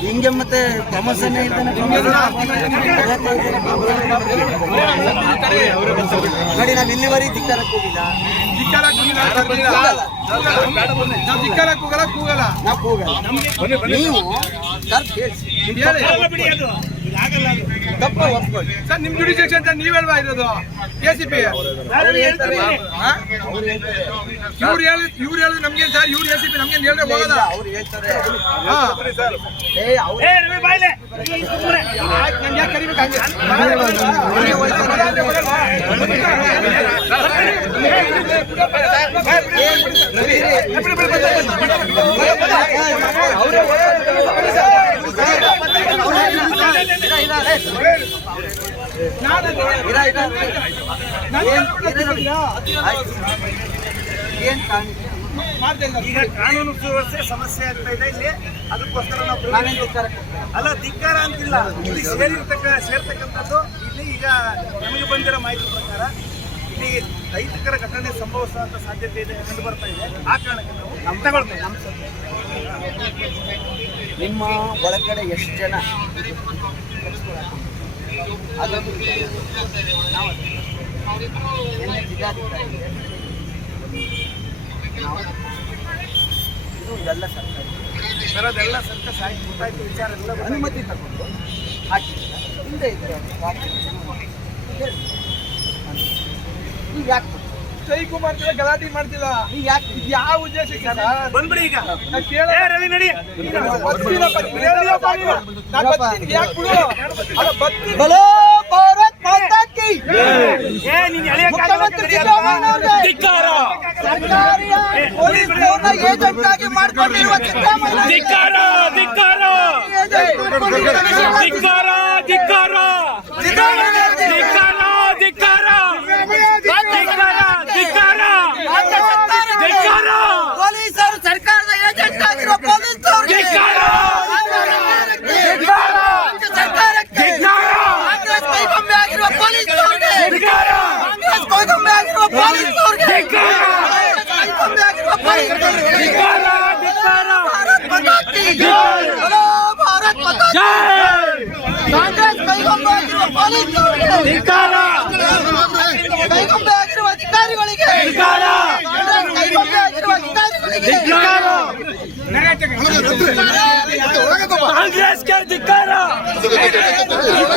ಹಿಂಗೆ ಮತ್ತೆ ಪ್ರಮೋಷನ್ ನೋಡಿ ನಾನು ಇಲ್ಲಿವರೆಗೆ ಧಿಕ್ಕಾರಕ್ಕೆ ಹೋಗಿಲ್ಲ. ಧಿಕ್ಕಾರ ಕೂಗಿಲ್ಲ. ಕೂಗಲ್ಲ. ನಾವು ಕೂಗಲ್ಲ. ಹೋಗಲ್ಲ ನೀವು ಸರ್ ಕೇಳಿ ಹೇಳಿ. ತಪ್ಪ ಒಪ್ಕೊಳ್ಳಿ ಸರ್ ನಿಮ್ ಜುಡಿಷಿಯೇಷನ್ ಅಂತ ನೀವೆಲ್ವಾ ಇರೋದು ಕೆ ಸಿ ಪಿ ಅವ್ರು ಹೇಳ್ತಾರೆ ಇವ್ರು ಹೇಳಿ ಇವ್ರು ಹೇಳಿ ನಮ್ಗೆ ಸರ್ ಇವ್ರು ಎ ಸಿ ಪಿ ನಮ್ಗೆ ಹೇಳಿದ್ರೆ ಹೋಗೋದ ಅವ್ರು ಹೇಳ್ತಾರೆ ಯಾಕೆ ಕರಿಬೇಕು ಈಗ ಕಾನೂನು ಸುವ್ಯವಸ್ಥೆ ಸಮಸ್ಯೆ ಆಗ್ತಾ ಇದೆ ಇಲ್ಲಿ. ಅದಕ್ಕೋಸ್ಕರ ನಾವು? ಅಲ್ಲ ಧಿಕ್ಕಾರ ಅಂತಿಲ್ಲ. ಇಲ್ಲಿ ಸೇರಿರ್ತಕ್ಕ ಸೇರ್ತಕ್ಕಂಥದ್ದು ಇಲ್ಲಿ ಈಗ ನಮಗೆ ಬಂದಿರೋ ಮಾಹಿತಿ ಪ್ರಕಾರ ಇಲ್ಲಿ ರೈತಕರ ಘಟನೆ ಸಂಭವಿಸುವಂತ ಸಾಧ್ಯತೆ ಇದೆ ಕಂಡು ಬರ್ತಾ ಇದೆ. ಆ ಕಾರಣಕ್ಕೆ ನಾವು ತಗೊಳ್ತೇವೆ. ನಿಮ್ಮ ಒಳಗಡೆ ಎಷ್ಟು ಜನ ಇದೆಲ್ಲ ಸರ್ಕಾರಿ ಸರ್ ಅದೆಲ್ಲ ಸರ್ಕಾರ ಸಾಹಿತ್ಯ ಗೊತ್ತಾಯ್ತು ವಿಚಾರ ಎಲ್ಲ. ಅನುಮತಿ ತಗೊಂಡು ಹಾಕಿಲ್ಲ ಹಿಂದೆ ಇದ್ರೆ ನೀವು ಯಾಕೆ? ಕೊಟ್ರಿ? ಸೈ ಮಾಡ್ತಿಲ್ಲ ಗಲಾಟೆ ಮಾಡ್ತಿಲ್ಲ ನೀವು ಯಾಕೆ ಇದು ಯಾವ ಉದ್ದೇಶಕ್ಕೆ ಸರ್ ಬಂದ್ಬಿಡಿ ಈಗ ನಾನ್ ಕೇಳಲ್ಲ. ಏ ರವಿ ನಡಿ ಬರ್ತೀನಪ್ಪ, ನೀನ್ ಹೇಳಿಯಪ್ಪ ನೀನು. ನಾನ್ ಬರ್ತೀನಿ, ಯಾಕ್ ಬಿಡು? ಅಲ್ಲ, ಬರ್ತೀನಿ. ಬಲೋ ಭಾರತ್ ಮಾತಾ ಕಿ ಏ ನೀನ್ ಎಳೆಯ ಮುಖ್ಯಮಂತ್ರಿ ಸಿದ್ದರಾಮಯ್ಯ ಸರ್ಕಾರಿ ಪೊಲೀಸ್ನವ್ರನ್ನ ಏಜೆಂಟ್ ಆಗಿ ಮಾಡ್ಕೊಂಡಿರುವ ಸಿದ್ದರಾಮಯ್ಯ ಧಿಕ್ಕಾರ ಧಿಕ್ಕಾರ ಆಗಿರುವ ಪೊಲೀಸರಿಗೆ ಧಿಕ್ಕಾರ ಕಾಂಗ್ರೆಸ್ ಕೈಗೊಂಬೆ ಆಗಿರುವ ಪೊಲೀಸರಿಗೆ ಧಿಕ್ಕಾರ ಕೈಗೊಂಬೆ ಆಗಿರುವ ಪೊಲೀಸರಿಗೆ ಧಿಕ್ಕಾರ ಧಿಕ್ಕಾರ ಭಾರತ್ ಮಾತಾ ಕಿ ಬಲೋ ಭಾರತ್ ಮಾತಾ ಕಿ. ಜೈ ಕಾಂಗ್ರೆಸ್ ಕೈಗೊಂಬೆ ಆಗಿರುವ ಪೊಲೀಸರಿಗೆ ಧಿಕ್ಕಾರ ಕೈಗೊಂಬೆ ಆಗಿರುವ ಅಧಿಕಾರಿಗಳಿಗೆ ಧಿಕ್ಕಾರ ಕಾಂಗ್ರೆಸ್ ಕೈಗೊಂಬೆ ಆಗಿರುವ ಅಧಿಕಾರಿಗಳಿಗೆ ಧಿಕ್ಕಾರ ಕಾಂಗ್ರೆಸ್ಗೆ ಧಿಕ್ಕಾರ ಧಿಕ್ಕಾರ ಧಿಕ್ಕಾರ ಕಾಂಗ್ರೆಸ್ಗೆ ಧಿಕ್ಕಾರ ಧಿಕ್ಕಾರ ಧಿಕ್ಕಾರ ಬಿಡ್ರಿ, ನಾನ್ ಇಟ್ಟಿದ್ದೀನಲ್ಲ. ಕಾಂಗ್ರೆಸ್